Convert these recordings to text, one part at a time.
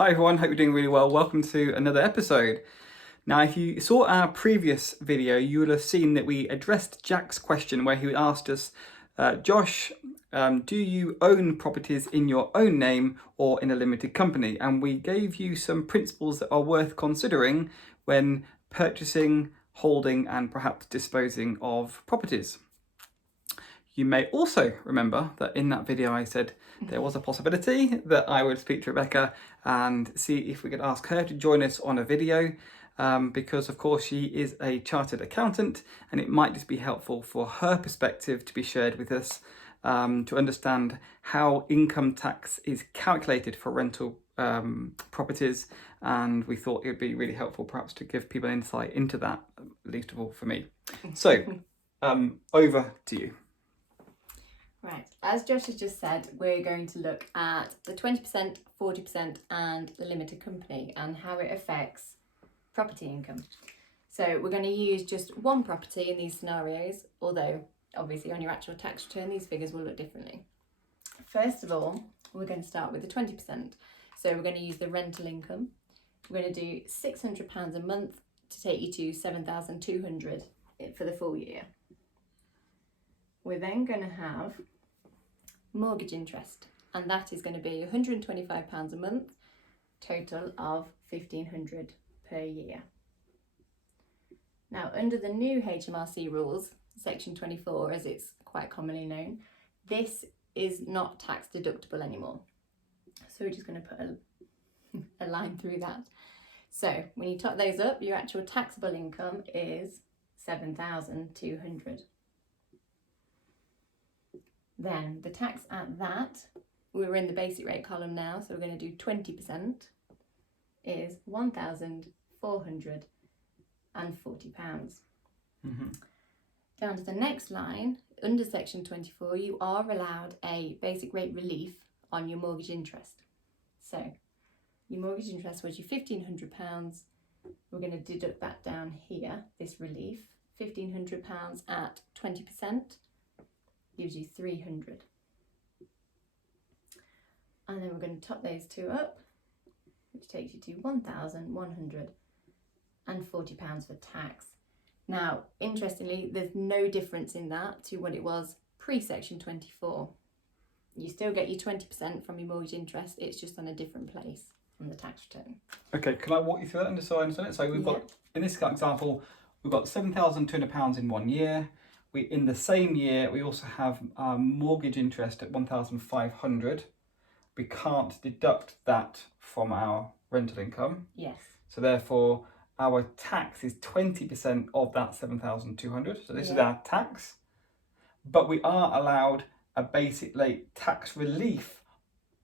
Hi everyone, hope you're doing really well. Welcome to another episode. Now, if you saw our previous video, you will have seen that we addressed Jack's question where he asked us, Josh, do you own properties in your own name or in a limited company? And we gave you some principles that are worth considering when purchasing, holding, and perhaps disposing of properties. You may also remember that in that video I said there was a possibility that I would speak to Rebecca and see if we could ask her to join us on a video because of course she is a chartered accountant and it might just be helpful for her perspective to be shared with us to understand how income tax is calculated for rental properties, and we thought it would be really helpful perhaps to give people insight into that, least of all for me. So over to you. Right, as Josh has just said, we're going to look at the 20%, 40% and the limited company and how it affects property income. So we're going to use just one property in these scenarios, although obviously on your actual tax return these figures will look differently. First of all, we're going to start with the 20%. So we're going to use the rental income. We're going to do £600 a month to take you to £7,200 for the full year. We're then going to have mortgage interest, and that is going to be £125 a month, total of £1,500 per year. Now, under the new HMRC rules, section 24, as it's quite commonly known, this is not tax deductible anymore. So we're just going to put a line through that. So when you top those up, your actual taxable income is £7,200. Then the tax at that, we're in the basic rate column now, so we're going to do 20%, is £1,440. Down to the next line, under section 24, you are allowed a basic rate relief on your mortgage interest. So your mortgage interest was your £1,500. We're going to deduct that down here, this relief, £1,500 at 20%. Gives you 300, and then we're going to top those two up, which takes you to £1,140 for tax. Now, interestingly, there's no difference in that to what it was pre-section 24. You still get your 20% from your mortgage interest, it's just on a different place on the tax return. Okay, can I walk you through that and just so I understand it? So we've got, in this example, we've got £7,200 in 1 year. In the same year, we also have mortgage interest at £1,500. We can't deduct that from our rental income. Yes. So therefore, our tax is 20% of that £7,200. So this is our tax. But we are allowed a basic rate tax relief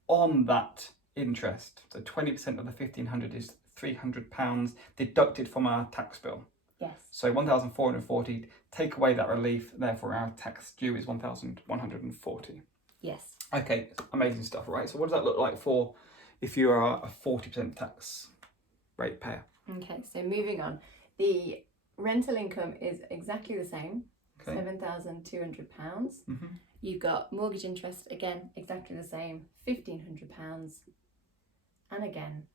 on that interest. So 20% of the £1,500 is £300 deducted from our tax bill. Yes. So 1,440, take away that relief, therefore our tax due is 1,140. Yes. Okay, amazing stuff, right? So what does that look like for if you are a 40% tax rate payer? Okay, so moving on. The rental income is exactly the same, okay. £7,200. Mm-hmm. You've got mortgage interest, again, exactly the same, £1,500. And again,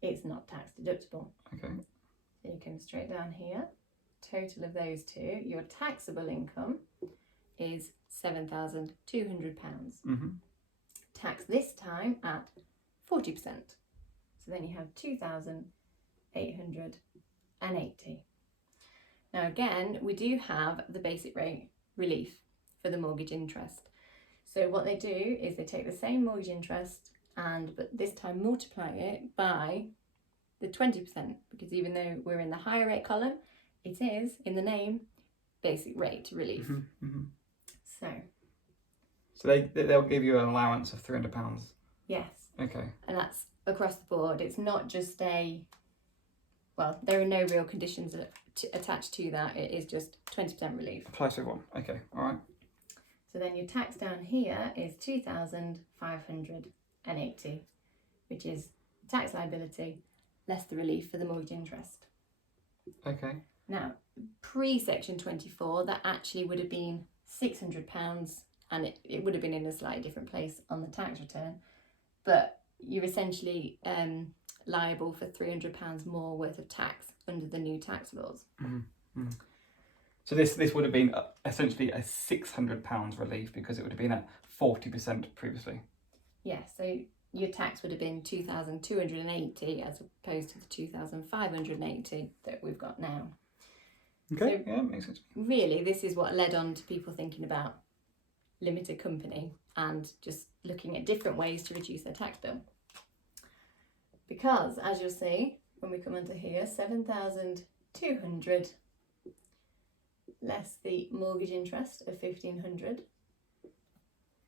it's not tax deductible. Okay. So you come straight down here, total of those two, your taxable income is £7,200. Mm-hmm. Tax this time at 40%. So then you have 2,880. Now again, we do have the basic rate relief for the mortgage interest. So what they do is they take the same mortgage interest but this time multiply it by the 20%, because even though we're in the higher rate column, it is in the name basic rate relief. Mm-hmm, mm-hmm. So they'll give you an allowance of £300. Yes. Okay. And that's across the board. It's not just there are no real conditions attached to that. It is just 20% relief. Applies to everyone. Okay. All right. So then your tax down here is 2,580, which is tax liability less the relief for the mortgage interest. Okay. Now, pre-section 24, that actually would have been £600, and it would have been in a slightly different place on the tax return. But you're essentially liable for £300 more worth of tax under the new tax laws. So this would have been essentially a £600 relief because it would have been at 40% previously. Yeah, so your tax would have been 2,280 as opposed to the 2,580 that we've got now. Okay, So yeah, makes sense. really, this is what led on to people thinking about limited company and just looking at different ways to reduce their tax bill. Because, as you'll see, when we come under here, 7,200 less the mortgage interest of 1,500,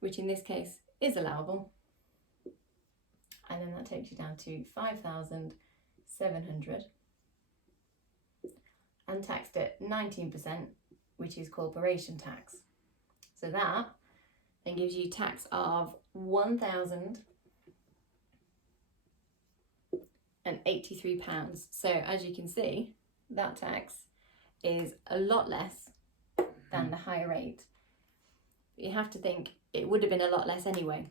which in this case is allowable. And then that takes you down to 5,700 and taxed at 19%, which is corporation tax. So that then gives you tax of £1,083. So as you can see, that tax is a lot less than the higher rate. But you have to think it would have been a lot less anyway,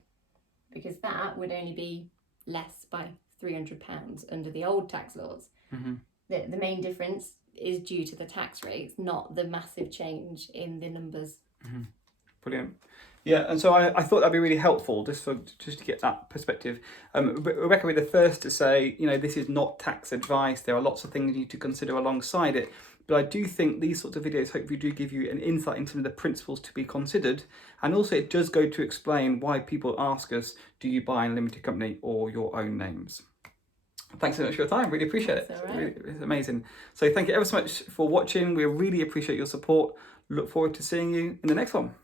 because that would only be less by £300 under the old tax laws. The main difference is due to the tax rates, not the massive change in the numbers. Brilliant. Yeah, and so I thought that'd be really helpful just to get that perspective. Rebecca will be the first to say, this is not tax advice. There are lots of things you need to consider alongside it. But I do think these sorts of videos hopefully do give you an insight into the principles to be considered. And also it does go to explain why people ask us, do you buy a limited company or your own names? Thanks so much for your time. Really appreciate it. That's all right. It's amazing. So thank you ever so much for watching. We really appreciate your support. Look forward to seeing you in the next one.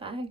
Bye.